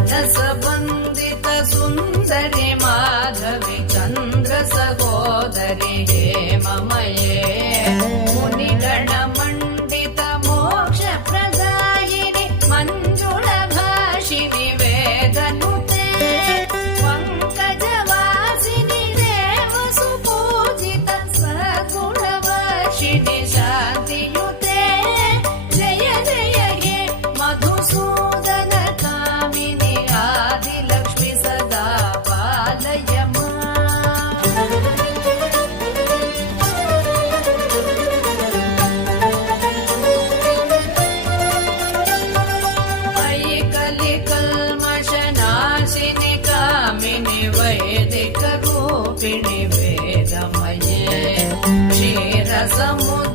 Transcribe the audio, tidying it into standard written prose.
मनसबन्दित सुन्दरि माधवि चन्द्र सहोदरि हेममये मुनिगणमण्डित मोक्षप्रदायिनि मञ्जुळभाषिनि वेदनुते पङ्कजवासिनि देवसुपूजित सगुणवर्षिणि शान्तियुते जय जय हे मधुसूदन कामिनि आदिलक्ष्मि सदा पालय मयि कलिकल्मषनाशिनि कामिनि वैदिकरूपिणि वेदमये क्षीरसमुद्र